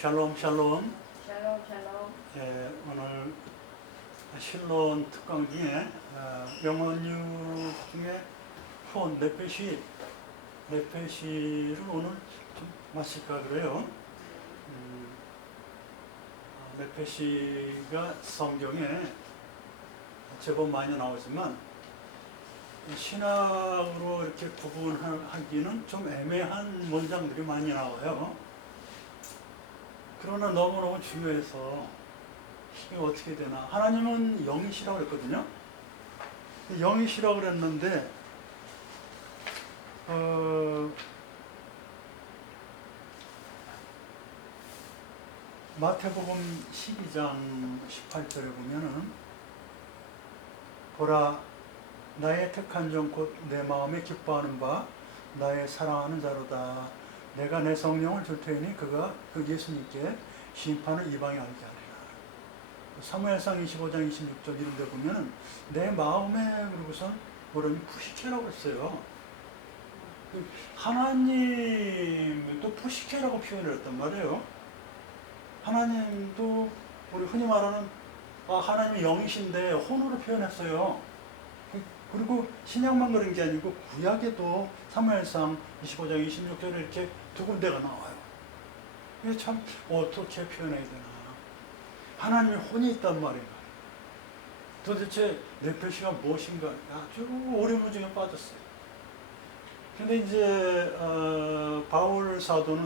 샬롬 샬롬. 샬롬 샬롬. 오늘 실론 특강 중에 영원유 중에 폰 네페시를 오늘 좀 마실까 그래요. 네페시가 성경에 제법 많이 나오지만 신학으로 이렇게 구분하기는 좀 애매한 문장들이 많이 나와요. 그러나 너무너무 중요해서 이게 어떻게 되나. 하나님은 영이시라고 그랬거든요. 영이시라고 그랬는데 마태복음 12장 18절에 보면은 보라 나의 택한 종 곧 내 마음에 기뻐하는 바 나의 사랑하는 자로다. 내가 내 성령을 줄 테니 그가 그 예수님께 심판을 이방에 알게 하리라. 사무엘상 25장 26절 이런 데 보면은 내 마음에 그러고선 뭐라니 푸시케라고 했어요. 하나님도 푸시케라고 표현을 했단 말이에요. 하나님도 우리 흔히 말하는 하나님이 영이신데 혼으로 표현했어요. 그리고 신약만 그런 게 아니고 구약에도 사무엘상 25장 26절에 이렇게 두 군데가 나와요. 이게 참 어떻게 표현해야 되나. 하나님의 혼이 있단 말인가. 도대체 네페시가 무엇인가 아주 오리무중에 빠졌어요. 근데 이제 바울 사도는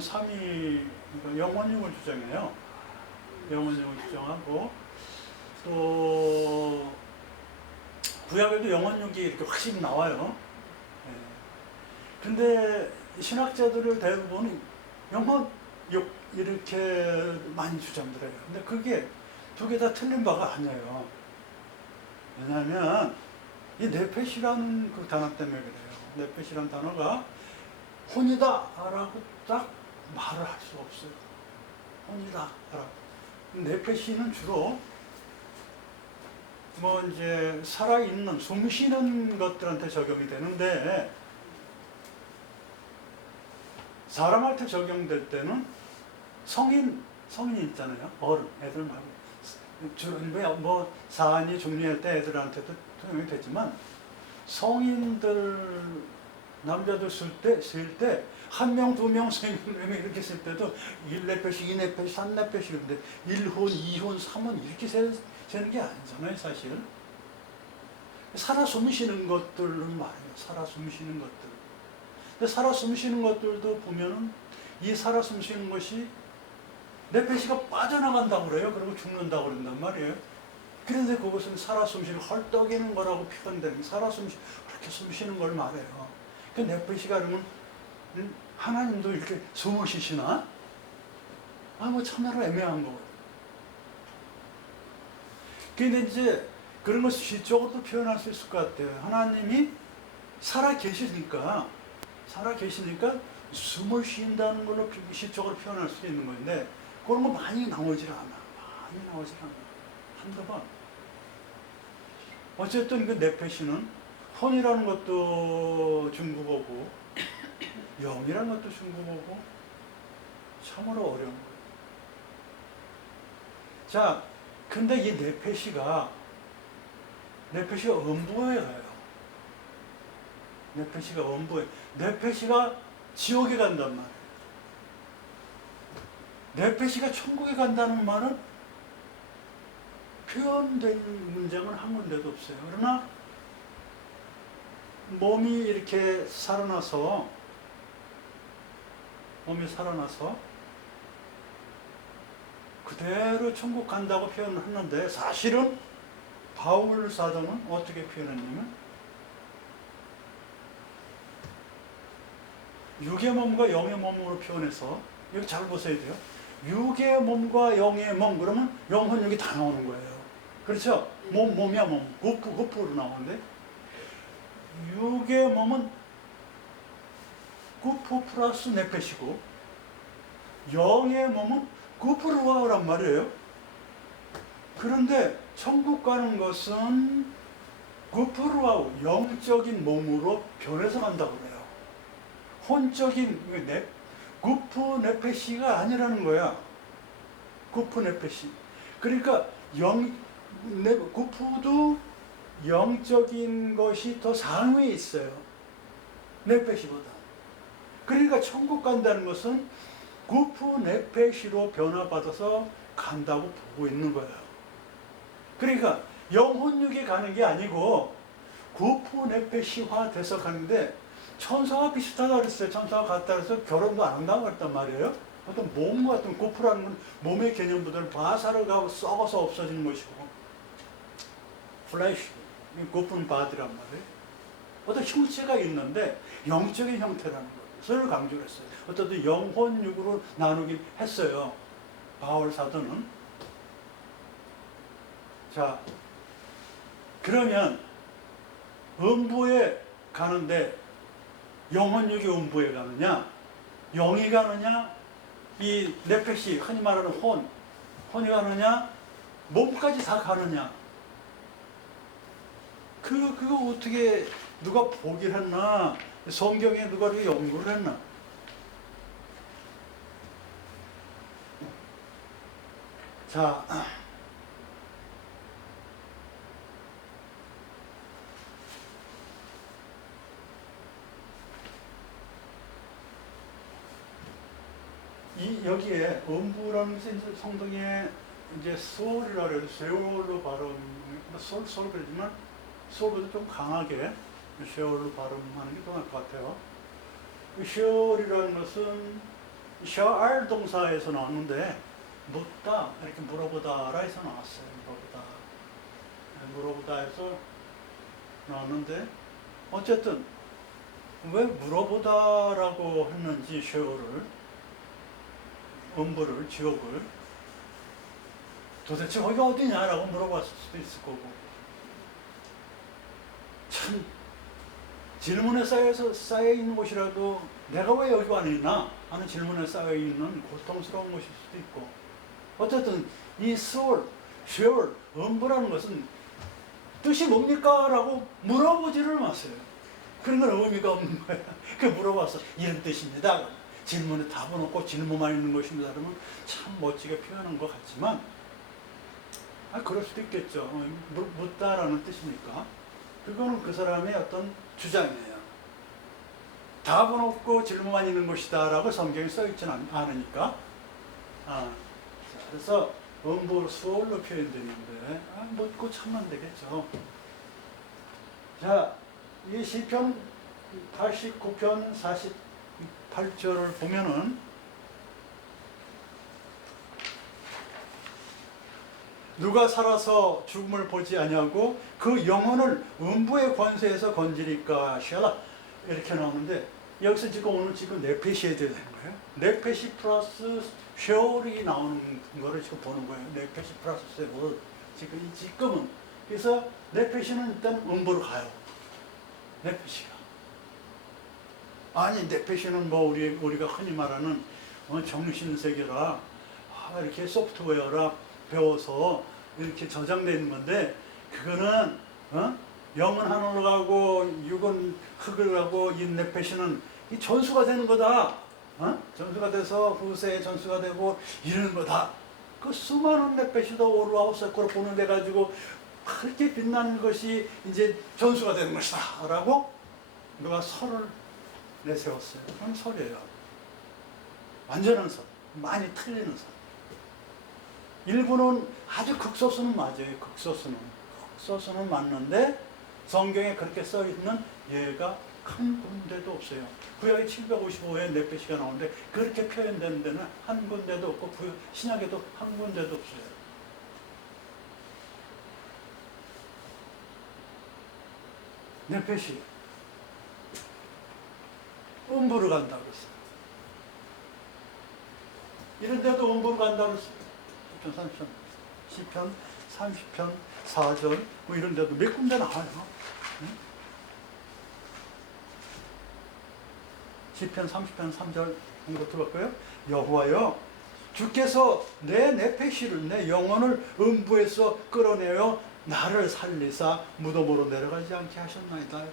영원육을 주장해요. 영원육을 주장하고 또 구약에도 영원육이 이렇게 확실히 나와요. 근데 신학자들을 대부분 영원육 이렇게 많이 주장을 해요. 근데 그게 두 개 다 틀린 바가 아니에요. 왜냐하면 이 네페시라는 그 단어 때문에 그래요. 네페시라는 단어가 혼이다 라고 딱 말을 할 수가 없어요. 혼이다 라고. 네페시는 주로 이제 살아있는 숨 쉬는 것들한테 적용이 되는데 사람한테 적용될 때는 성인 있잖아요. 어른, 애들 말고. 주로 사안이 중요할 때 애들한테도 적용이 되지만 성인들 남자들 쓸 때 한 명, 두 명, 세 명 이렇게 쓸 때도 1네페시, 2네페시, 3네페시 그런데 1혼, 2혼, 3혼 이렇게 세는 게 아니잖아요, 사실. 살아 숨쉬는 것들은 말이에요. 살아 숨쉬는 것들. 근데 살아 숨쉬는 것들도 보면은 이 살아 숨쉬는 것이 네페시가 빠져나간다고 그래요. 그리고 죽는다고 그런단 말이에요. 그런데 그것은 살아 숨쉬는 헐떡이는 거라고 표현되는 그렇게 숨쉬는 걸 말해요. 그 네페시가 그러면 하나님도 이렇게 숨을 쉬시나? 참으로 애매한 거거든요. 근데 이제 그런 것을 시적으로도 표현할 수 있을 것 같아요. 하나님이 살아 계시니까 숨을 쉰다는 걸로 시적으로 표현할 수 있는 건데 그런 거 많이 나오질 않아. 한두 번. 어쨌든 그 네페시는 혼이라는 것도 중국어고 영이라는 것도 중국어고 참으로 어려운 거예요. 자, 근데 이 네페시가 음부에 가요. 네페시가 지옥에 간단 말이에요. 네페시가 천국에 간다는 말은 표현된 문장은 한 군데도 없어요. 그러나 몸이 이렇게 살아나서 그대로 천국 간다고 표현을 했는데 사실은 바울 사도는 어떻게 표현했냐면 육의 몸과 영의 몸으로 표현해서 이거 잘 보셔야 돼요. 육의 몸과 영의 몸 그러면 영혼육이 다 나오는 거예요. 그렇죠? 몸이야 몸. 구프로 나오는데 육의 몸은 구프 플러스 네페시고 영의 몸은 구프루아우란 말이에요. 그런데 천국 가는 것은 구프루아우 영적인 몸으로 변해서 간다고 그래요. 혼적인 구프 네페시가 아니라는 거야. 구프 네페시. 그러니까 구프도 영적인 것이 더 상위에 있어요. 네페시보다. 그러니까 천국 간다는 것은 구프 네페시로 변화받아서 간다고 보고 있는 거예요. 그러니까 영혼육이 가는 게 아니고 구프 네페시화 돼서 가는데, 천사와 비슷하다 그랬어요. 천사가 갔다 그래서 결혼도 안 한다고 그랬단 말이에요. 어떤 몸 같은 구프라는 건 몸의 개념보다는 바사를 가고 썩어서 없어지는 것이고, 플래시, 구프는 바디란 말이에요. 어떤 형체가 있는데 영적인 형태라는 것을 강조를 했어요. 어떤 영혼육으로 나누긴 했어요. 바울 사도는. 자, 그러면 음부에 가는데 영혼육이 음부에 가느냐, 영이 가느냐, 이 네페시 흔히 말하는 혼이 가느냐, 몸까지 다 가느냐. 그거 어떻게 누가 보기를 했나? 성경에 누가 이렇게 연구를 했나? 자, 여기에 음부라는 것이 이제 성경에 이제 소울이라 그래도 세월로 발음, 소울 그러지만 소울보다 좀 강하게 세월로 발음하는 게 더 나을 것 같아요. 쉐월이라는 것은 샤알 동사에서 나왔는데, 묻다, 이렇게 물어보다라 해서 나왔어요. 물어보다 해서 나왔는데, 어쨌든 왜 물어보다라고 했는지, 쉐월을, 음부를, 지옥을 도대체 거기가 어디냐라고 물어봤을 수도 있을 거고, 참 질문에 쌓여있는 곳이라도 내가 왜 여기 와 있나 하는 질문에 쌓여있는 고통스러운 곳일 수도 있고, 어쨌든 이 소울, 쉐월, 음부라는 것은 뜻이 뭡니까? 라고 물어보지를 마세요. 그런 건 의미가 없는 거야. 그 물어봐서 이런 뜻입니다. 질문에 답은 없고 질문만 있는 것입니다. 그러면 참 멋지게 표현한 것 같지만, 그럴 수도 있겠죠. 묻다라는 뜻이니까. 그거는 그 사람의 어떤 주장이에요. 답은 없고 질문만 있는 것이다 라고 성경에 써있지는 않으니까. 그래서 음부 수월로 표현되는데, 묻고 참으면 되겠죠. 자, 이 시편 89편 48절을 보면은, 누가 살아서 죽음을 보지 아니하고 그 영혼을 음부의 권세에서 건지리까 샤라, 이렇게 나오는데, 여기서 지금 오늘 네페시에 대해 되는 거예요. 네페시 플러스 쉐올이 나오는 거를 지금 보는 거예요. 네페시 플러스 쉐올. 지금은. 그래서 네페시는 일단 음부로 가요. 네페시가. 아니, 네페시는 뭐 우리가 흔히 말하는 정신세계라, 이렇게 소프트웨어라 배워서 이렇게 저장되어 있는 건데, 그거는 영은 하늘로 가고 육은 흙을 가고 이 네페시는 이 전수가 되는 거다. 전수가 돼서 후세에 전수가 되고 이러는 거다. 그 수많은 네페시도 오르아웃세코로 보는 데 가지고 그렇게 빛나는 것이 이제 전수가 되는 것이다 라고 누가 설을 내세웠어요. 그건 설이에요. 완전한 설, 많이 틀리는 설. 일부는 아주 극소수는 맞아요. 극소수는 맞는데 성경에 그렇게 써있는 예가 한 군데도 없어요. 구약에 755회 네페시가 나오는데 그렇게 표현되는 데는 한 군데도 없고, 신약에도 한 군데도 없어요. 네페시 음부로 간다고 그랬어요. 이런 데도 음부로 간다고 그랬어요. 시편 30편 4절 뭐 이런 데도 몇 군데 나와요. 시편 30편 3절 한번 들어볼까요? 여호와여, 주께서 내 네페시를, 내 영혼을 음부에서 끌어내어 나를 살리사 무덤으로 내려가지 않게 하셨나이다.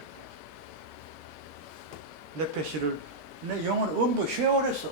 네페시를, 내 영혼 음부 쉐월에서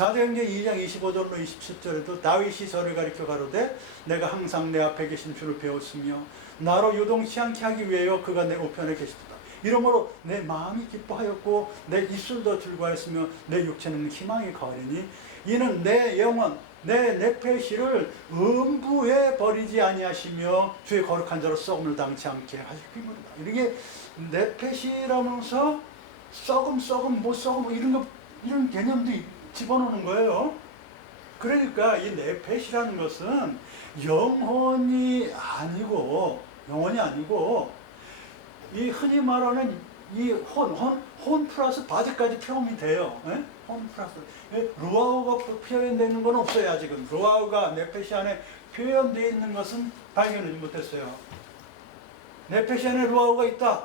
사도행전 2장 25절로 27절에도 다윗이 저를 가리켜 가로되 내가 항상 내 앞에 계신 주를 배웠으며 나로 요동치 않게 하기 위하여 그가 내 우편에 계시도다. 이러므로 내 마음이 기뻐하였고 내 입술도 즐거워했으며 내 육체는 희망이 가리니 이는 내 영혼 내 네페시를 음부에 버리지 아니하시며 주의 거룩한 자로 썩음을 당치 않게 하실 기분이다. 이렇게 네페시라면서 썩음 못 썩음 이런 개념도 집어넣는 거예요. 그러니까 이 네펫이라는 것은 영혼이 아니고 이 흔히 말하는 이 혼 플러스 바디까지 표현이 돼요. 예? 혼 플러스 루아우가 표현되는 건 없어요. 아직은 루아우가 네펫이 안에 표현되어 있는 것은 발견하지 못했어요. 네펫이 안에 루아우가 있다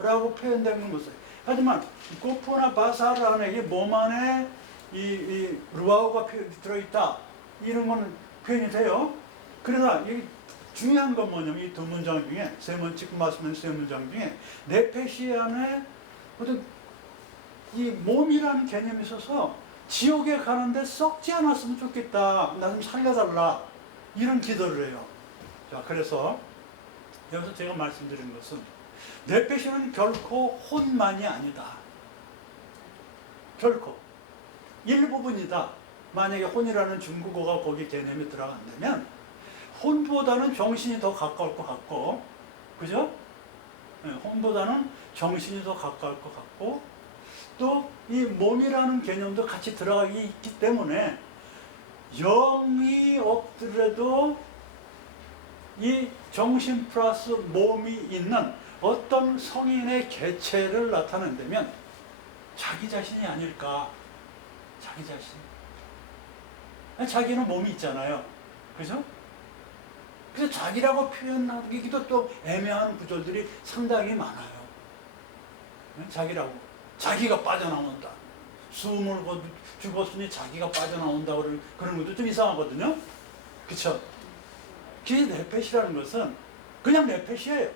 라고 표현된 건 없어요. 하지만 구프나 바사르 안에 이 몸 안에 이 루아우가 들어있다 이런 거는 표현이 돼요. 그러나 이 중요한 건 뭐냐면 이 두 문장 중에 지금 말씀하신 세 문장 중에 네페시 안에 어떤 이 몸이라는 개념이 있어서 지옥에 가는데 썩지 않았으면 좋겠다. 나 좀 살려달라. 이런 기도를 해요. 자, 그래서 여기서 제가 말씀드린 것은 네페시는 결코 혼만이 아니다. 결코 일부분이다. 만약에 혼이라는 중국어가 거기 개념에 들어간다면 혼보다는 정신이 더 가까울 것 같고, 그죠? 네, 혼보다는 정신이 더 가까울 것 같고, 또 이 몸이라는 개념도 같이 들어가기 있기 때문에 영이 없더라도 이 정신 플러스 몸이 있는 어떤 성인의 개체를 나타낸다면 자기 자신이 아닐까. 자기 자신. 자기는 몸이 있잖아요. 그죠? 그래서 자기라고 표현하기도 또 애매한 구절들이 상당히 많아요. 자기라고. 자기가 빠져나온다. 숨을 죽었으니 자기가 빠져나온다. 그런 것도 좀 이상하거든요. 그쵸? 그 네펫이라는 것은 그냥 네펫이에요.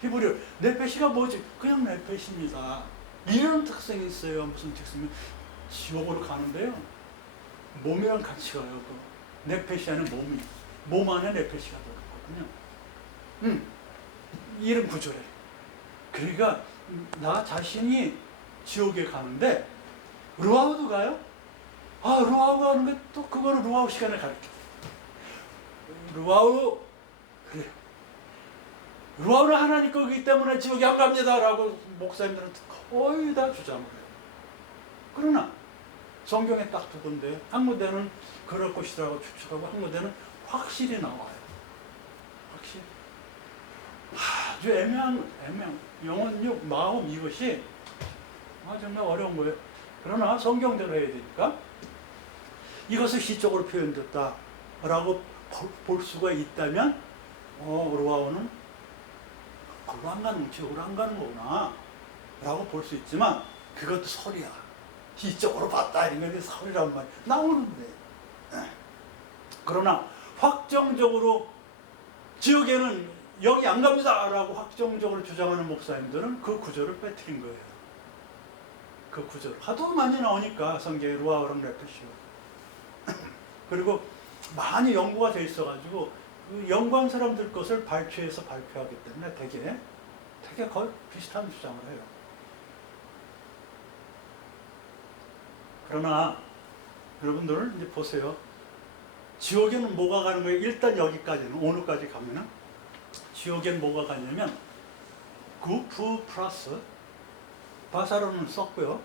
히브리어. 네펫이가 뭐지? 그냥 네펫입니다. 이런 특성이 있어요. 무슨 특성이? 지옥으로 가는데요. 몸이랑 같이 가요. 네펫이 안에 몸 안에 네펫이가 들어있거든요. 이런 구조래. 그러니까 나 자신이 지옥에 가는데 루아우도 가요? 아, 루아우 가는 게 또 그거를 루아우 시간을 가르쳐. 루아우 그래. 루아우는 하나님 거기 때문에 지옥에 안 갑니다. 라고 목사님들은 거의 다 주장을 해요. 그러나 성경에 딱 두 군데, 한 군데는 그럴 것이라고 추측하고 한 군데는 확실히 나와요. 확실히. 아주 애매한 영혼력, 마음 이것이 정말 어려운 거예요. 그러나 성경대로 해야 되니까 이것을 시적으로 표현됐다라고 볼 수가 있다면 루아우는 걸로 안 가는, 지옥으로 안 가는 거구나 라고 볼 수 있지만 그것도 설이야. 시적으로 봤다 이런 게 설이란 말이 나오는데, 그러나 확정적으로 지옥에는 여기 안 갑니다 라고 확정적으로 주장하는 목사님들은 그 구절을 빼뜨린 거예요. 그 구절 하도 많이 나오니까 성경에 루아우랑 네펫이요. 그리고 많이 연구가 돼 있어가지고 그 연구한 사람들 것을 발췌해서 발표하기 때문에 되게 거의 비슷한 주장을 해요. 그러나 여러분들 이제 보세요. 지옥에는 뭐가 가는 거예요? 일단 여기까지는, 오늘까지 가면은 지옥엔 뭐가 가냐면 구프 플러스 바사르는 썩고요.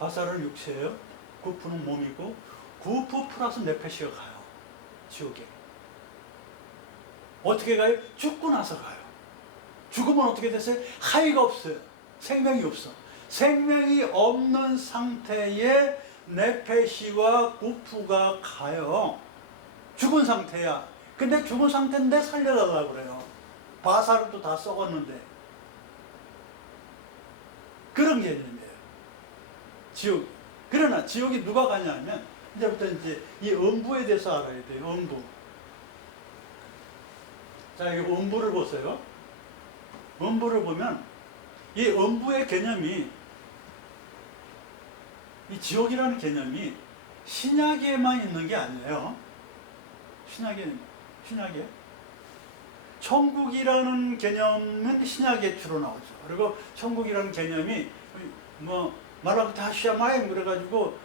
바사르는 육체예요. 구프는 몸이고 구프 플러스 네페시가 가요. 지옥에. 어떻게 가요? 죽고 나서 가요. 죽으면 어떻게 됐어요? 하이가 없어요. 생명이 없어. 생명이 없는 상태에 네페시와 구프가 가요. 죽은 상태야. 근데 죽은 상태인데 살려달라고 그래요. 바사르도 다 썩었는데. 그런 개념이에요. 지옥. 그러나 지옥이 누가 가냐면 이제부터 이제 이 음부에 대해서 알아야 돼요. 음부. 자, 이 음부를 보세요. 음부를 보면 이 음부의 개념이 이 지옥이라는 개념이 신약에만 있는 게 아니에요. 신약에. 천국이라는 개념은 신약에 주로 나오죠. 그리고 천국이라는 개념이 뭐 말라크다시아마임 그래가지고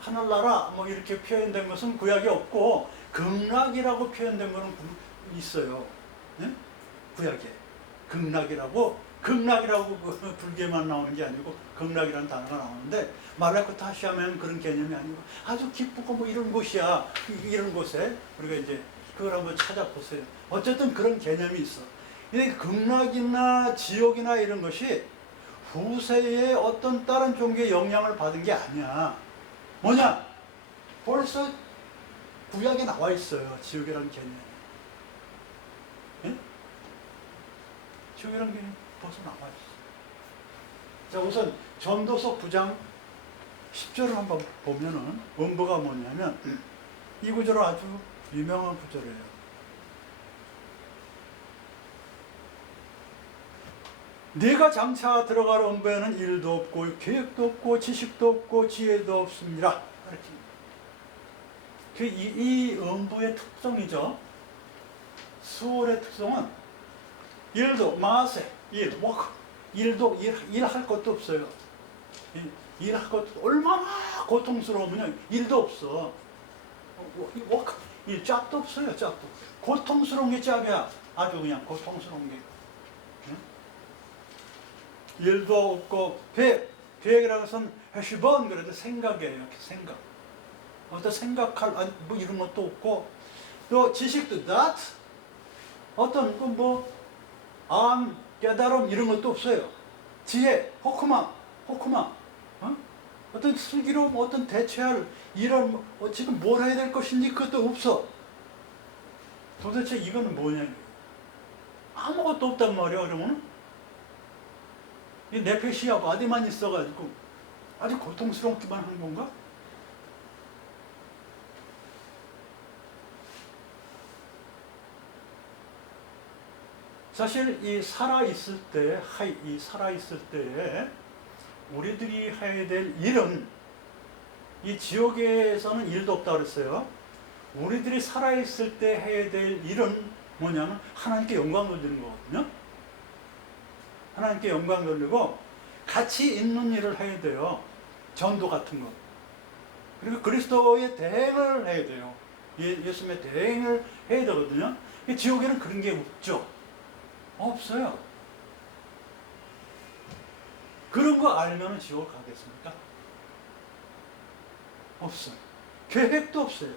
하늘나라 뭐 이렇게 표현된 것은 구약에 없고 극락이라고 표현된 것은 있어요. 네? 구약에 극락이라고 불교에만 나오는 게 아니고 극락이라는 단어가 나오는데 말라크다시아마임 그런 개념이 아니고 아주 기쁘고 뭐 이런 곳이야. 이런 곳에 우리가 이제 그걸 한번 찾아보세요. 어쨌든 그런 개념이 있어. 근데 극락이나 지옥이나 이런 것이 후세의 어떤 다른 종교의 영향을 받은 게 아니야. 뭐냐? 벌써 구약에 나와 있어요. 지옥이라는 개념이. 예? 지옥이라는 개념이 벌써 나와 있어. 자, 우선 전도서 9장 10절을 한번 보면은 원부가 뭐냐면 이 구절은 아주 유명한 구절이에요. 네가 장차 들어갈 음부에는 일도 없고 계획도 없고 지식도 없고 지혜도 없습니다. 이렇게. 이 음부의 특성이죠. 수월의 특성은 일도 마세 워크 일할 것도 없어요. 일할 것도 얼마나 고통스러우면 일도 없어. 워크 짭도 없어요. 짭도 고통스러운 게 짭이야. 아주 그냥 고통스러운 게. 일도 없고 계획이라는 것은 해시번 그래도 생각이에요. 생각. 어떤 생각할 뭐 이런 것도 없고 또 지식도 that 어떤 깨달음 이런 것도 없어요. 지혜 호크마 어떤 슬기로움 어떤 대처할 이런 지금 뭘 해야 될 것인지 그것도 없어. 도대체 이거는 뭐냐? 아무것도 없단 말이야. 그러면 이 네페시아 바디만 있어가지고 아주 고통스럽기만 한 건가? 사실 이 살아있을 때에 우리들이 해야 될 일은 이 지옥에서는 일도 없다고 그랬어요. 우리들이 살아있을 때 해야 될 일은 뭐냐면 하나님께 영광 돌리는 거거든요. 하나님께 영광 돌리고 같이 있는 일을 해야 돼요. 전도 같은 것. 그리고 그리스도의 대행을 해야 돼요. 예수님의 대행을 해야 되거든요. 지옥에는 그런 게 없죠. 없어요. 그런 거 알면 지옥을 가겠습니까? 없어요. 계획도 없어요.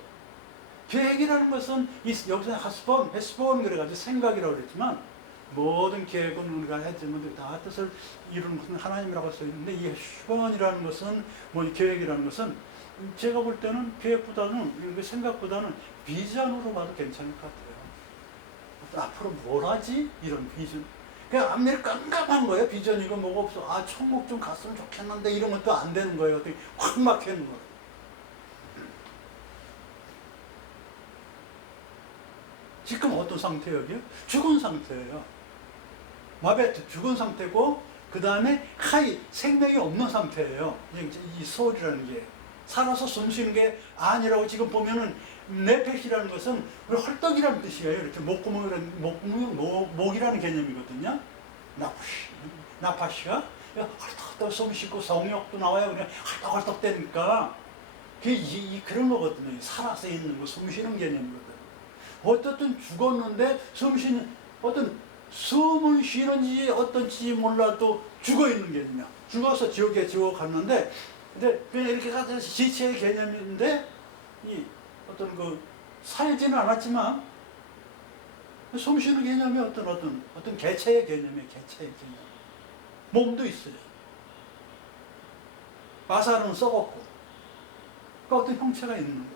계획이라는 것은 여기서 헤스본 그래가지고 생각이라고 그랬지만 모든 계획은 우리가 했지만 다 뜻을 이루는 것은 하나님이라고 써있는데 이 헤스본이라는 것은 계획이라는 것은 제가 볼 때는 계획보다는 생각보다는 비전으로 봐도 괜찮을 것 같아요. 앞으로 뭘 하지? 이런 비전. 그냥 앞일이 깜깜한 거예요. 비전이고 뭐가 없어. 천국 좀 갔으면 좋겠는데 이런 것도 안 되는 거예요. 확 막히는 거예요. 지금 어떤 상태예요? 여기? 죽은 상태예요. 마베트 죽은 상태고 그 다음에 생명이 없는 상태예요. 이 소울이라는 게 살아서 숨쉬는 게 아니라고 지금 보면은 네펫이라는 것은 헐떡이라는 뜻이에요. 이렇게 목이라는 개념이거든요. 나파시가 헐떡헐떡 숨쉬고 성욕도 나와요. 그냥 헐떡헐떡 되니까 그런 거거든요. 살아서 있는 거, 숨쉬는 개념이거든요. 어떻든 죽었는데 숨은 쉬는지 어떤지 몰라도 죽어 있는 개념이야. 죽어서 지옥에 갔는데, 근데 그냥 이렇게 가서 지체의 개념인데, 살지는 않았지만, 숨 쉬는 개념이 어떤 개체의 개념이에요. 개체의 개념. 몸도 있어요. 마사는 썩었고, 그러니까 어떤 형체가 있는 거예요.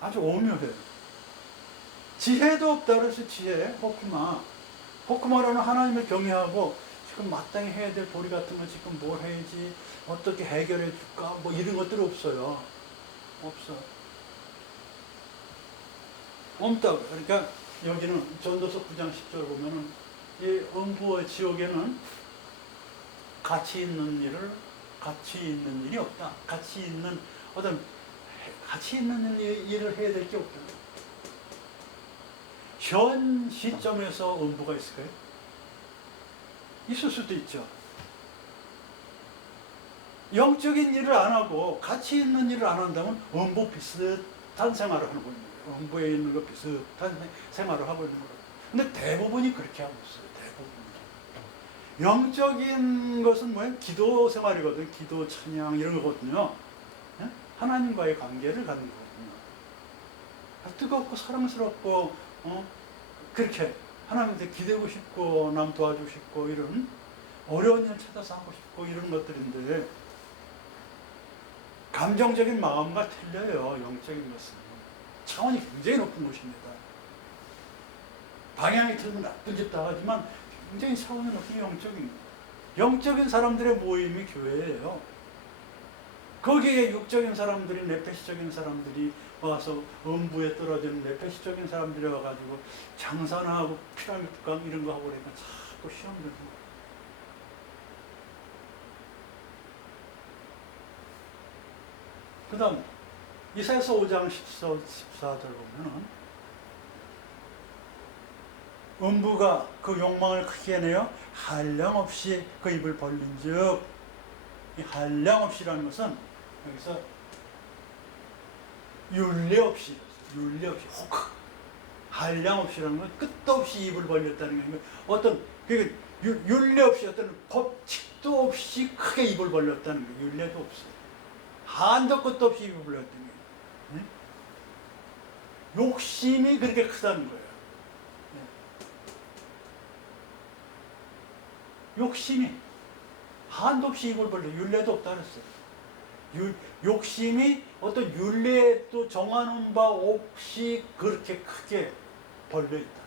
아주 오묘해요. 지혜도 없다 그래서 지혜, 호크마라는 하나님을 경외하고 지금 마땅히 해야 될 도리 같은 거 지금 뭘 해야지, 어떻게 해결해 줄까, 뭐 이런 것들 없어요. 없어. 없다. 그러니까 여기는 전도서 9장 10절 보면은 이 음부의 지옥에는 가치 있는 일이 없다. 가치 있는 일을 해야 될 게 없다. 현 시점에서 음부가 있을까요? 있을 수도 있죠. 영적인 일을 안 하고 가치 있는 일을 안 한다면 음부 비슷한 생활을 하는 겁니다. 음부에 있는 거 비슷한 생활을 하고 있는 거예요. 근데 대부분이 그렇게 하고 있어요. 영적인 것은 뭐예요? 기도 생활이거든요. 기도, 찬양 이런 거거든요. 예? 하나님과의 관계를 갖는 거거든요. 뜨겁고 사랑스럽고 그렇게 하나님한테 기대고 싶고 남 도와주고 싶고 이런 어려운 일 찾아서 하고 싶고 이런 것들인데 감정적인 마음과 틀려요. 영적인 것은 차원이 굉장히 높은 것입니다. 방향이 틀면 나쁜 짓도 하지만 굉장히 차원이 높은 영적인 사람들의 모임이 교회예요. 거기에 육적인 사람들이, 네페시적인 사람들이 와서 음부에 떨어지는 네페시적인 사람들이 와가지고 장사나 하고 피라미드 강 이런 거 하고 그러니까 자꾸 시험 되는 거예요. 그 다음 이사야서 5장 14절 보면은 음부가 그 욕망을 크게 내어 한량없이 그 입을 벌린즉, 이 한량없이라는 것은 여기서 윤례없이 혹 한량없이라는 건 끝도 없이 입을 벌렸다는 거예요. 어떤 윤례없이 어떤 법칙도 없이 크게 입을 벌렸다는 거예요. 윤례도 없어요. 한도 끝도 없이 입을 벌렸다는 거예요. 욕심이 그렇게 크다는 거예요. 욕심이 한도 없이 입을 벌려. 율례도 없다 그랬어요. 욕심이 어떤 율례도 정하는 바 없이 그렇게 크게 벌려 있다.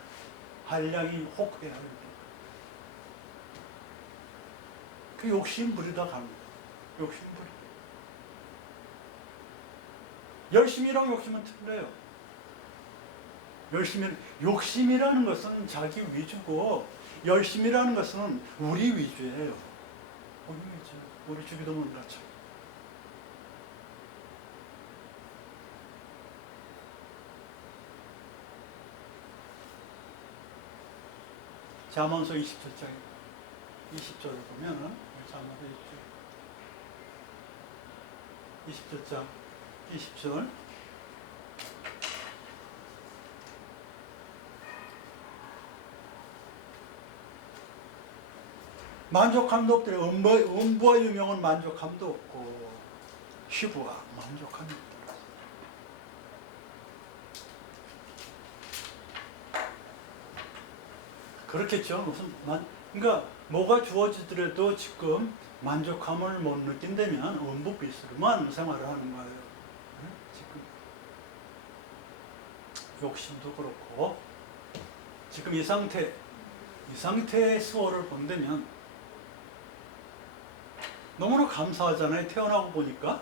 한량이 혹해야 합니다. 그 욕심 부리다 갑니다. 욕심 부리. 열심이랑 욕심은 틀려요. 욕심이라는 것은 자기 위주고, 열심이라는 것은 우리 위주예요. 우리 위주. 우리 주기도문 같이. 잠언서 27장 20절을 보면은, 잠언서 27장 20절. 만족함도 없더래. 음부와 유명은 만족함도 없고, 시부와 만족함이 없더라. 그렇겠죠. 그러니까 뭐가 주어지더라도 지금 만족함을 못 느낀다면 음부 비스름한 생활을 하는 거예요. 지금 욕심도 그렇고, 지금 이 상태의 수호를 본다면 너무나 감사하잖아요. 태어나고 보니까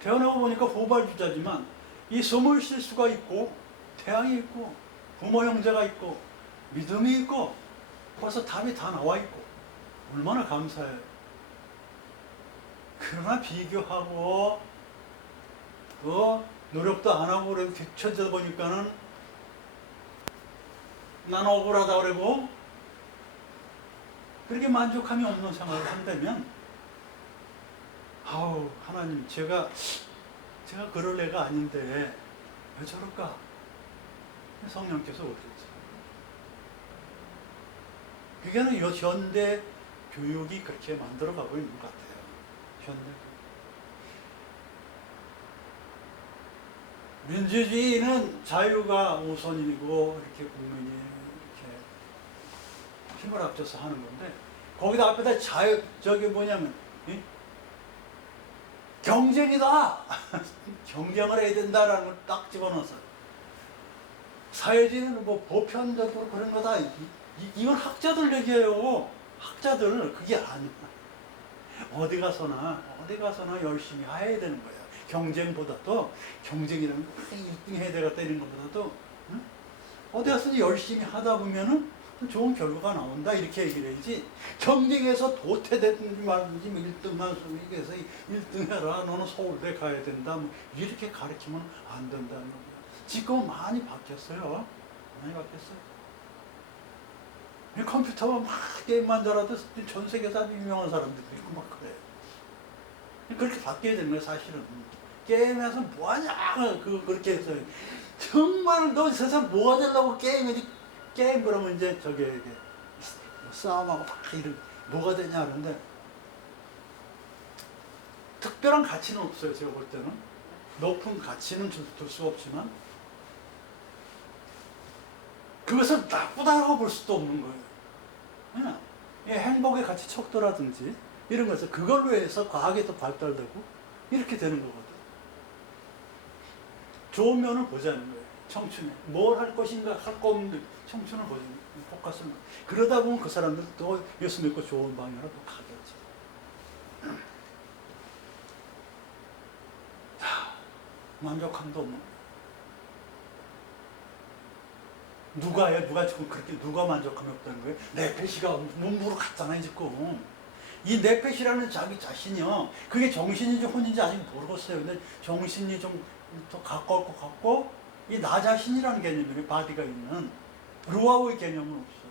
후발주자지만 이 숨을 쉴 수가 있고, 태양이 있고, 부모 형제가 있고, 믿음이 있고, 벌써 답이 다 나와 있고, 얼마나 감사해요. 그러나 비교하고 노력도 안 하고 그래 뒤쳐져 보니까는 난 억울하다 그러고, 그렇게 만족함이 없는 생활을 한다면, 아우 하나님, 제가 그럴 애가 아닌데 왜 저럴까? 성령께서 그러죠. 그게는 현대 교육이 그렇게 만들어가고 있는 것 같아요. 현대 민주주의는 자유가 우선이고 이렇게 국민이 이렇게 힘을 합쳐서 하는 건데, 거기다 앞에다 저게 뭐냐면 경쟁이다. 경쟁을 해야 된다라는 걸 딱 집어넣어서, 사회주의는 뭐 보편적으로 그런 거다. 이건 학자들 얘기예요. 학자들. 그게 아니야. 어디 가서나 열심히 해야 되는 거야. 경쟁보다도, 경쟁이라는 거 1등 해야 되겠다 이런 것보다도, 어디 가서 열심히 하다 보면은 좋은 결과가 나온다 이렇게 얘기를 해야지. 경쟁에서 도태되든지 말든지 1등만 수익해서 1등 해라, 너는 서울대 가야 된다, 뭐 이렇게 가르치면 안 된다는 거예요. 지금은 많이 바뀌었어요. 많이 바뀌었어요. 이 컴퓨터만 막 게임만 잘하도 전 세계에서 아주 유명한 사람들도 있고 막 그래요. 그렇게 바뀌어야 되는 거예요, 사실은. 게임에서 뭐하냐, 그렇게 해서. 정말 너 세상 뭐가 되려고 게임이지? 게임 그러면 이제 저게 싸움하고 막 이런 뭐가 되냐 하는데 특별한 가치는 없어요. 제가 볼 때는 높은 가치는 둘 수 없지만 그것을 나쁘다고 볼 수도 없는 거예요. 그냥 행복의 가치 척도라든지 이런 것을 그걸로 해서 과학이 더 발달되고 이렇게 되는 거거든. 좋은 면을 보자는 거예요. 청춘에 뭘 할 것인가 할 거 없는데 청춘을 보지, 포커스를. 그러다 보면 그 사람들 또 예수 믿고 좋은 방향으로 또 가겠지. 만족함도 없는. 누가 지금 그렇게 누가 만족함이 없다는 거예요? 네페시가 문부로 갔잖아요 지금. 이 네펫이라는 자기 자신이요, 그게 정신인지 혼인지 아직 모르겠어요. 근데 정신이 좀 더 가까울 것 같고, 이 나 자신이라는 개념이 바디가 있는 루아우의 개념은 없어요.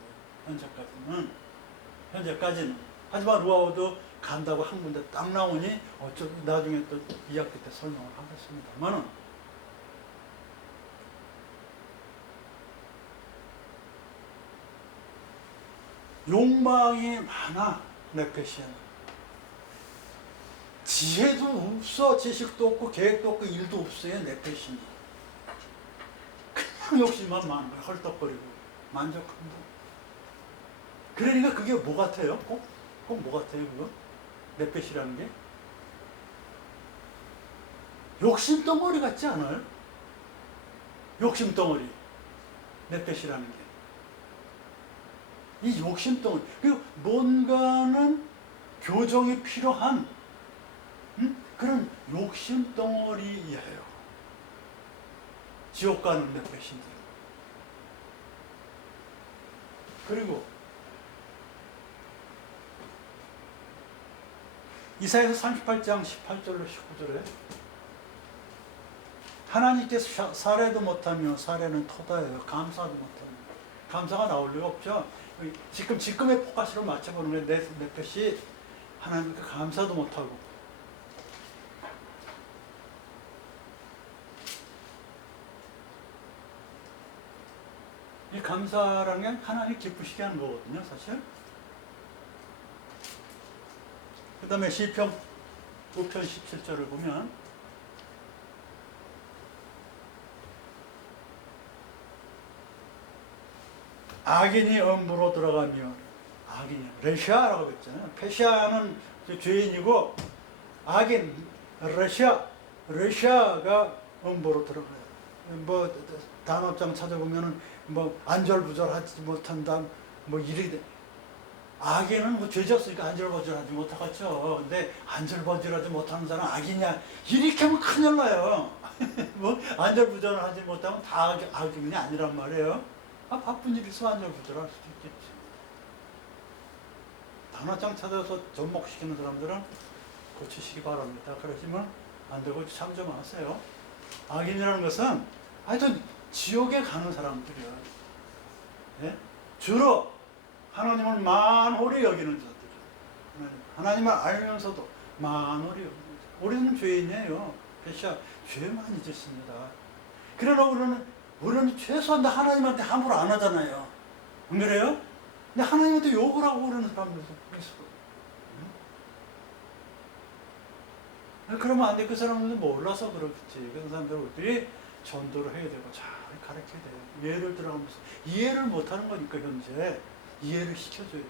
현재까지는. 하지만 루아우도 간다고 한 군데 딱 나오니 나중에 또 2학기 때 설명을 하겠습니다만은, 욕망이 많아. 네펫이에는 지혜도 없어. 지식도 없고 계획도 없고 일도 없어요. 네펫이 그냥 욕심만 많은 거야. 헐떡거리고 만족함도. 그러니까 그게 뭐 같아요? 꼭 뭐 같아요 그거? 네펫이라는 게 욕심덩어리 같지 않아요? 욕심덩어리. 네펫이라는 게 이 욕심덩어리. 그리고 뭔가는 교정이 필요한 그런 욕심덩어리예요. 지옥 가는 네펫인데. 그리고 이사야서 38장 18절로 19절에 하나님께서 사례도 못하며 사례는 토다예요. 감사도 못하며. 감사가 나올 리가 없죠. 지금의 포커스로 맞춰보는 거예요. 네펫이 하나님께 감사도 못하고. 이 감사라는 게 하나님 기쁘시게 하는 거거든요, 사실. 그 다음에 시편 5편 17절을 보면 악인이 음부로 들어가며, 악인이 러시아라고 했잖아요. 페시아는 죄인이고 악인 러시아가 음부로 들어가요. 뭐 단어장 찾아보면은 뭐 안절부절하지 못한다, 뭐 이래. 악인은 뭐 죄졌으니까 안절부절하지 못하겠죠. 근데 안절부절하지 못하는 사람 악이냐 이렇게 하면 큰일 나요. 뭐 안절부절하지 못하면 다 악인이 아니란 말이에요. 바쁜 일 있으면 안절부절할 수도 있겠지. 단어장 찾아서 접목시키는 사람들은 고치시기 바랍니다. 그러시면 안 되고 참 좀 하세요. 악인이라는 것은 하여튼 지옥에 가는 사람들이야. 예? 주로 하나님을 만홀히 여기는 자들. 하나님을 알면서도 만홀히 여기는 자들. 우리는 죄인이에요. 페시아 죄 많이 짓습니다. 그러나 우리는 최소한 하나님한테 함부로 안 하잖아요. 안 그래요? 근데 하나님한테 욕을 하고 그러는 사람들도 있어. 그러면 안 돼. 그 사람들은 몰라서 그렇겠지. 그런 사람들이 전도를 해야 되고 잘 가르쳐야 돼요. 예를 들어가면서 이해를 못하는 거니까 현재 이해를 시켜줘야 돼요.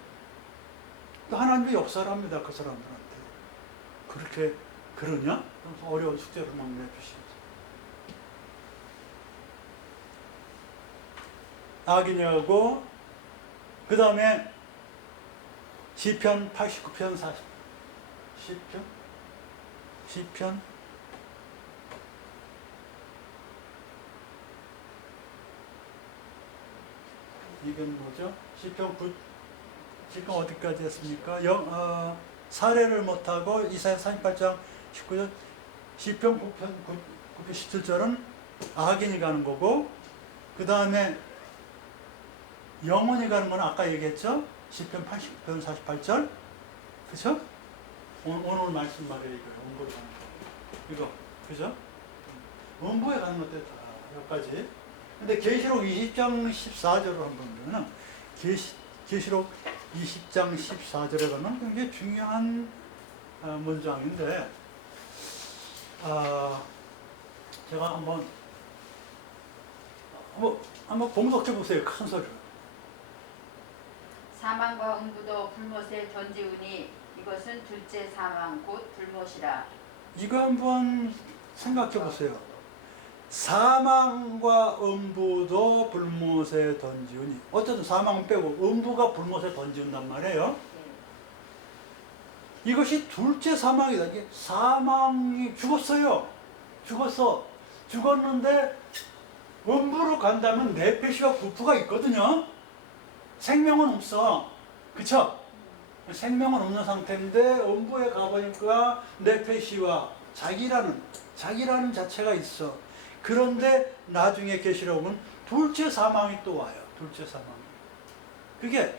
또 하나님이 역사를 합니다. 그 사람들한테. 그렇게 그러냐? 그래서 어려운 숙제를 막 내주시죠. 악인이하고 그 다음에 시편 89편 40 시편 89편 이게 뭐죠? 시편 9, 지금 어디까지 했습니까? 사례를 못하고 이사야 38장 19절, 시편 9편 17절은 악인이 가는 거고, 그 다음에 영혼이 가는 건 아까 얘기했죠? 시편 80편 48절, 그쵸? 오늘 말씀 말이에요. 음부에 가는 거. 이거, 그죠? 음부에 가는 것도 몇 가지. 근데 계시록 20장 14절을 한번 보면은, 계시록 20장 14절에 가면 굉장히 중요한 문장인데, 제가 한번 봉독해 보세요. 큰 소리로. 사망과 음부도 불못에 던지우니 이것은 둘째 사망 곧 불못이라. 이거 한번 생각해 보세요. 사망과 음부도 불못에 던지우니, 어쨌든 사망 빼고 음부가 불못에 던지운단 말이에요. 이것이 둘째 사망이다. 이게 사망이 죽었어요. 죽었는데 음부로 간다면 네페시와 구프가 있거든요. 생명은 없어. 그쵸? 생명은 없는 상태인데 음부에 가보니까 네페시와 자기라는 자체가 있어. 그런데 나중에 계시록은 둘째 사망이 또 와요. 둘째 사망이. 그게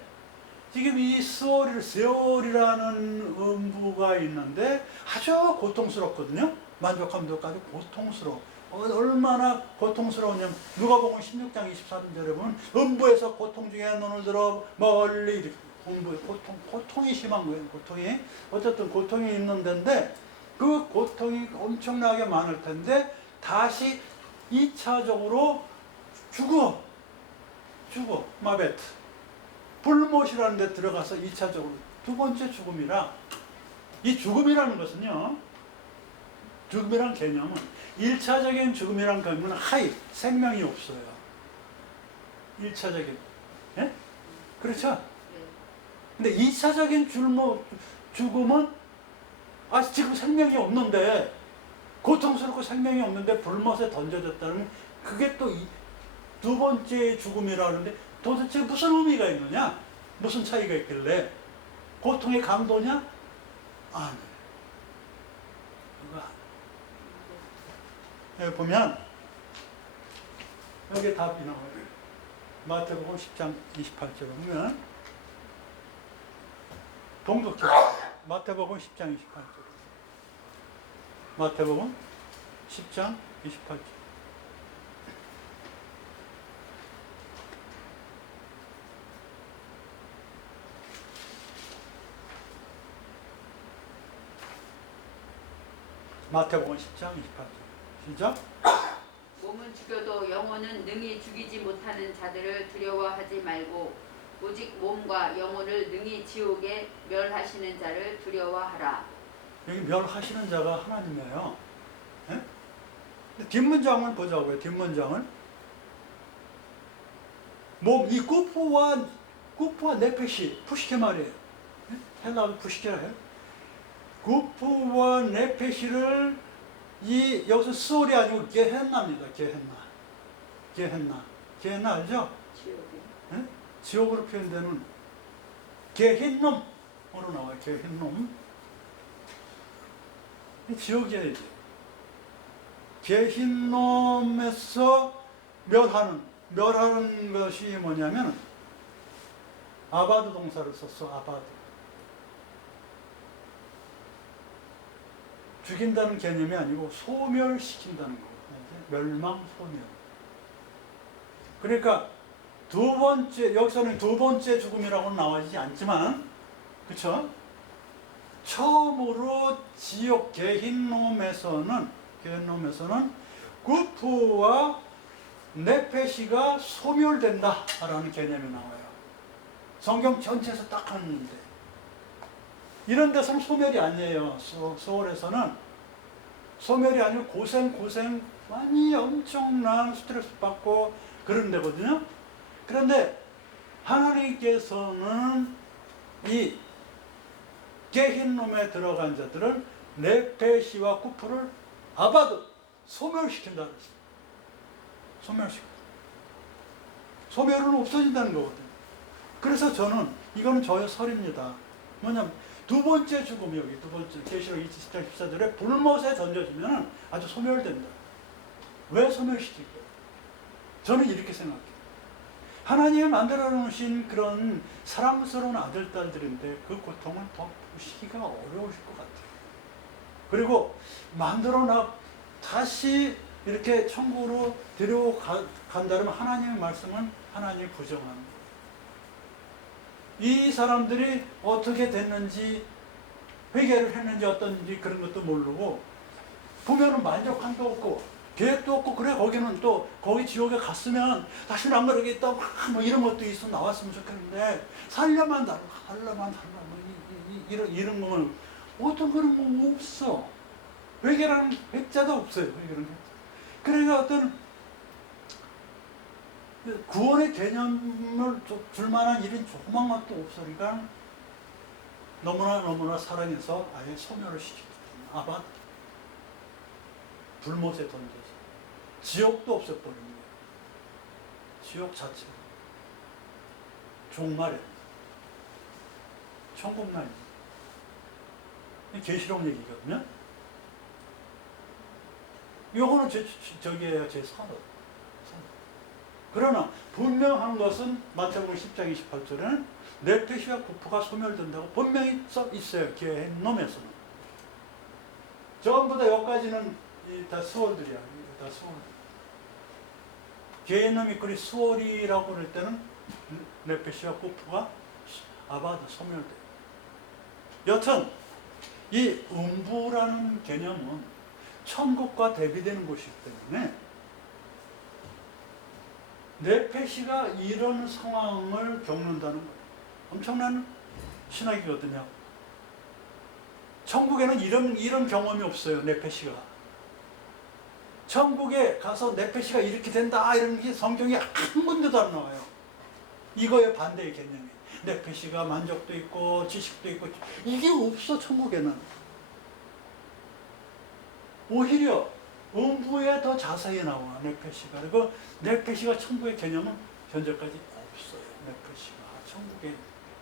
지금 이 세월이라는 음부가 있는데 아주 고통스럽거든요. 만족함도 아주 고통스러워. 얼마나 고통스러우냐면 누가복음 16장 23절에 보면 음부에서 고통 중에 눈을 들어 멀리 이렇게 음부에 고통이 심한 거예요. 고통이 어쨌든 고통이 있는 데인데 그 고통이 엄청나게 많을 텐데 다시 2차적으로 죽어 마베트 불못이라는 데 들어가서 2차적으로 두 번째 죽음이라, 이 죽음이라는 것은요, 죽음이란 개념은 1차적인 죽음이란 개념은 생명이 없어요. 1차적인. 예? 그렇죠? 근데 2차적인 죽음은 지금 생명이 없는데, 고통스럽고 생명이 없는데 불못에 던져졌다는, 그게 또 두 번째 죽음이라 하는데 도대체 무슨 의미가 있느냐? 무슨 차이가 있길래? 고통의 강도냐? 아니. 여기 보면 여기 답이 나와요. 마태복음 10장 28절에 보면 동독해. 마태복음 10장 28절. 마태복음 10장 28절. 마태복음 10장 28절. 시작. 몸은 죽여도 영혼은 능히 죽이지 못하는 자들을 두려워하지 말고 오직 몸과 영혼을 능히 지옥에 멸하시는 자를 두려워하라. 여기 멸하시는 자가 하나님이에요. 예? 뒷문장을 보자고요. 뒷문장을. 몸, 이 구프와 네페시, 푸시케 말이에요. 예? 헬라어 푸시케라 해요. 구프와 네페시를 여기서 소울이 아니고 게헨나입니다. 게헨나 알죠? 지옥에. 예? 지옥으로 표현되는 게힌놈으로 나와요. 게힌놈. 지옥이에요. 이제. 게힌놈에서 멸하는 것이 뭐냐면 아바드 동사를 썼어. 아바드. 죽인다는 개념이 아니고 소멸시킨다는 거예요. 멸망, 소멸. 그러니까 여기서는 두 번째 죽음이라고는 나와지지 않지만, 그쵸? 처음으로 지옥 게힌놈에서는 구프와 네페시가 소멸된다라는 개념이 나와요. 성경 전체에서 딱 하는데. 이런 데서는 소멸이 아니에요. 소월에서는 소멸이 아니고 고생 많이 엄청난 스트레스 받고 그런 데거든요. 그런데 하나님께서는 이 게힌놈에 들어간 자들은 네페시와 구프를 소멸시킨다 그랬어요. 소멸은 없어진다는 거거든요. 그래서 저는 이거는 저의 설입니다. 뭐냐면 두 번째 죽음, 여기 두 번째 계시록 20장 14절에 불못에 던져지면 아주 소멸된다. 왜 소멸시킬까요? 저는 이렇게 생각해요. 하나님이 만들어 놓으신 그런 사랑스러운 아들, 딸들인데 그 고통을 더 보시기가 어려우실 것 같아요. 그리고 만들어 놔 다시 이렇게 천국으로 데려간다면 하나님의 말씀은 하나님이 부정하는 거예요. 이 사람들이 어떻게 됐는지, 회개를 했는지 어떤지 그런 것도 모르고 보면은 만족함도 없고 계획도 없고, 그래 거기는 또 거기 지옥에 갔으면 다시는 안 그러겠다 뭐 이런 것도 있어 나왔으면 좋겠는데 살려만 달라 뭐 이런 거는 어떤 그런 거 없어. 회개라는 회자도 없어요. 회개라는 회자. 그러니까 어떤 구원의 개념을 줄 만한 일은 조그만 것도 없으니까 너무나 사랑해서 아예 소멸을 시키거든요. 아바 불못에 던져서 지옥도 없애버리는 거예요. 지옥 자체 종말에 천국만 계시록 얘기거든요. 요거는 저기에요, 제 선언. 그러나 분명한 것은 마태복음 10장 28절에는 네페시와 구프가 소멸된다고 분명히 써 있어요. 게헨놈에서는. 전부 다 여기까지는 다 수월들이야. 다 수월. 게헨놈이 그리 수월이라고 그럴 때는 네페시와 구프가 아바도 소멸돼. 여튼 이 음부라는 개념은 천국과 대비되는 곳이기 때문에 네페시가 이런 상황을 겪는다는 거예요. 엄청난 신학이거든요. 천국에는 이런 경험이 없어요. 네페시가. 천국에 가서 네페시가 이렇게 된다 이런 게 성경에 한 군데도 안 나와요. 이거에 반대의 개념이. 네페시가 만족도 있고 지식도 있고 이게 없어. 천국에는. 오히려 음부에 더 자세히 나와. 네페시가. 그리고 네페시가 천국의 개념은 현재까지 없어요. 네페시가 천국에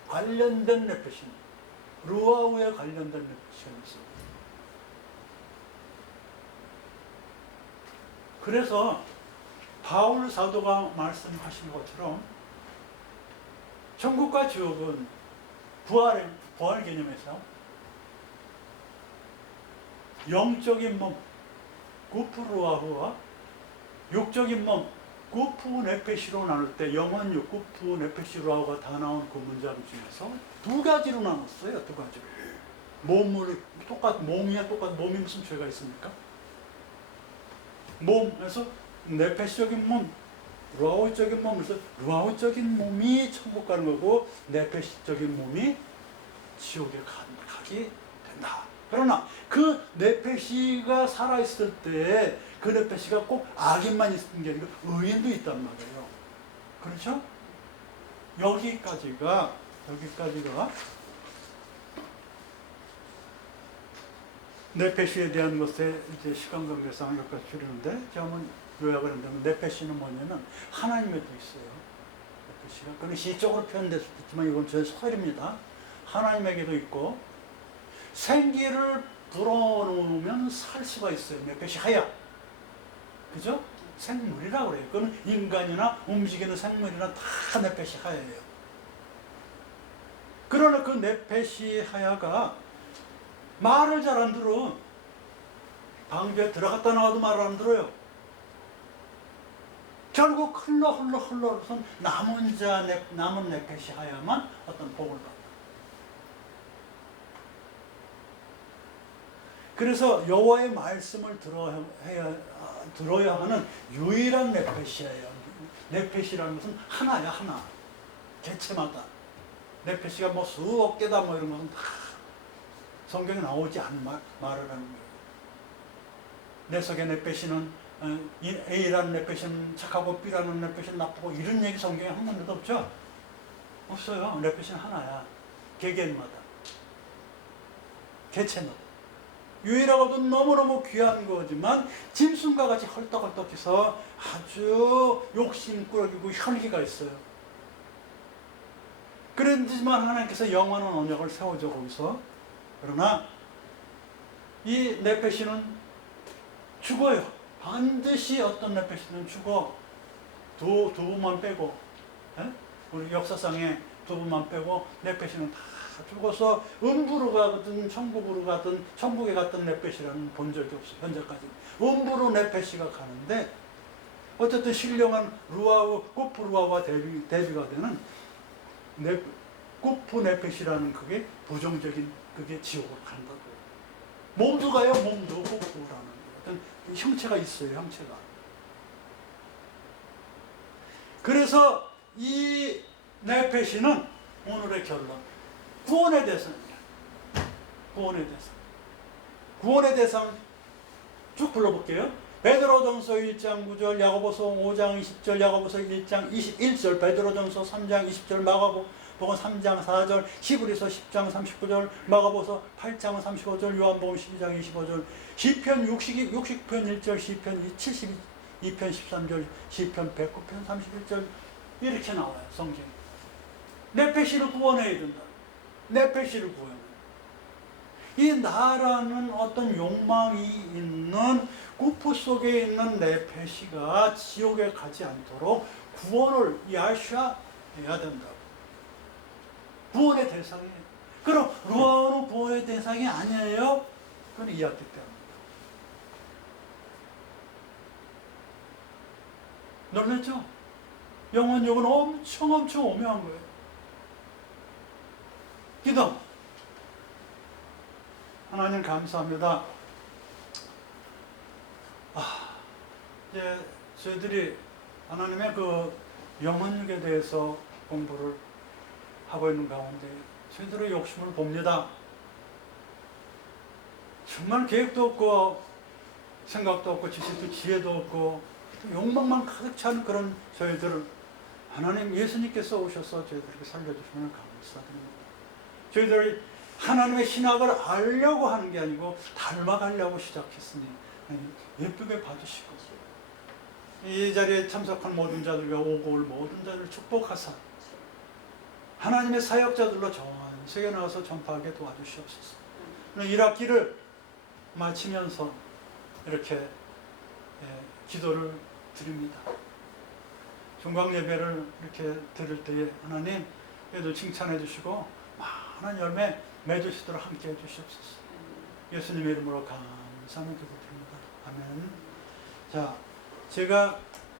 관련된 네페시, 루아우에 관련된 네페시가 있어요. 그래서 바울 사도가 말씀하신 것처럼 천국과 지옥은 부활 개념에서 영적인 몸 구프루아후와 육적인 몸 구프 네페시로 나눌 때 영혼 육 구프 네페시루아후가 다 나온 그 문장 중에서 두 가지로 나눴어요. 두 가지로. 몸이 몸이 무슨 죄가 있습니까? 몸에서 네페시적인 몸, 루아우적인 몸에서 루아우적인 몸이 천국 가는 거고 네페시적인 몸이 지옥에 가게 된다. 그러나 그 네페시가 살아있을 때 그 네페시가 꼭 악인만 있는 게 아니라 의인도 있단 말이에요. 그렇죠? 여기까지가 네페시에 대한 것에 이제 시간 관계상 여기까지 줄이는데 제가 한번 요약을 한다면 네페시는 뭐냐면 하나님에도 있어요. 네페시가. 그건 시적으로 표현될 수도 있지만 이건 제 설입니다. 하나님에게도 있고 생기를 불어넣으면 살 수가 있어요. 네페시 하야. 그죠? 생물이라고 그래요. 그건 인간이나 움직이는 생물이나 다 네페시 하야예요. 그러나 그 네페시 하야가 말을 잘 안 들어. 방주에 들어갔다 나와도 말을 안 들어요. 결국 흘러서 남은 네페시 하야만 어떤 복을 받아. 그래서 여호와의 말씀을 들어야 하는 유일한 네페시예요. 네페시라는 것은 하나야, 하나. 개체마다. 네페시가 뭐 수억 개다 뭐 이런 것은 다 성경에 나오지 않은 말을 하는 거예요. 내 속의 네페시는 A라는 네페시는 착하고 B라는 네페시는 나쁘고 이런 얘기 성경에 한 번도 없죠? 없어요. 네페시는 하나야. 개개인마다. 개체마다. 유일하고도 너무너무 귀한 거지만 짐승과 같이 헐떡헐떡해서 아주 욕심꾸러기고 혈기가 있어요. 그랬지만 하나님께서 영원한 언약을 세우죠 거기서. 그러나 이 네페시는 죽어요. 반드시 어떤 네페시는 죽어. 두 부만 빼고, 에? 우리 역사상에 두 부만 빼고 네페시는 다 죽어서 음부로 가든 천국으로 가든 천국에 갔던 네페시라는 본 적이 없어요. 현재까지. 음부로 네페시가 가는데 어쨌든 신령한 루아우, 꾸프 루아와 대비가 되는 꾸프 네페시라는 그게 부정적인 그게 지옥으로 간다고. 몸도 가요. 몸도 꾸프라는 어떤 형체가 있어요. 형체가. 그래서 이 네페시는 오늘의 결론. 구원의 대상이야. 구원의 대상. 구원의 대상 쭉 불러볼게요. 베드로전서 1장 9절, 야고보서 5장 20절, 야고보서 1장 21절, 베드로전서 3장 20절, 마가복음 3장 4절, 히브리서 10장 39절, 마가복음 8장 35절, 요한복음 12장 25절, 시편 60편 1절, 시편 72편 13절, 시편 109편 31절 이렇게 나와요. 성경에. 네페시를 구원해야 된다. 네페시를 구원해야 된다. 이 나라는 어떤 욕망이 있는 꾸프 속에 있는 네페시가 지옥에 가지 않도록 구원을 야슈아 해야 된다고. 구원의 대상이에요. 그럼 루아오는 구원의 대상이 아니에요? 그건 이해했기 때문입니다. 놀랐죠? 영혼욕은 엄청 오묘한 거예요. 기도. 하나님 감사합니다. 이제 저희들이 하나님의 그 영혼육에 대해서 공부를 하고 있는 가운데 저희들의 욕심을 봅니다. 정말 계획도 없고 생각도 없고 지식도 지혜도 없고 욕망만 가득 찬 그런 저희들을 하나님 예수님께서 오셔서 저희들에게 살려주시면 감사드립니다. 저희들이 하나님의 신학을 알려고 하는 게 아니고 닮아가려고 시작했으니 예쁘게 봐주시고 이 자리에 참석한 모든 자들과 오고 올 모든 자들을 축복하사 하나님의 사역자들로 전 세계 나가서 전파하게 도와주시옵소서. 1학기를 마치면서 이렇게 기도를 드립니다. 중광 예배를 이렇게 드릴 때에 하나님 그래도 칭찬해 주시고 많은 열매 맺으시도록 함께 해 주시옵소서. 예수님의 이름으로 감사하며 기도드립니다. 아멘. 자, 제가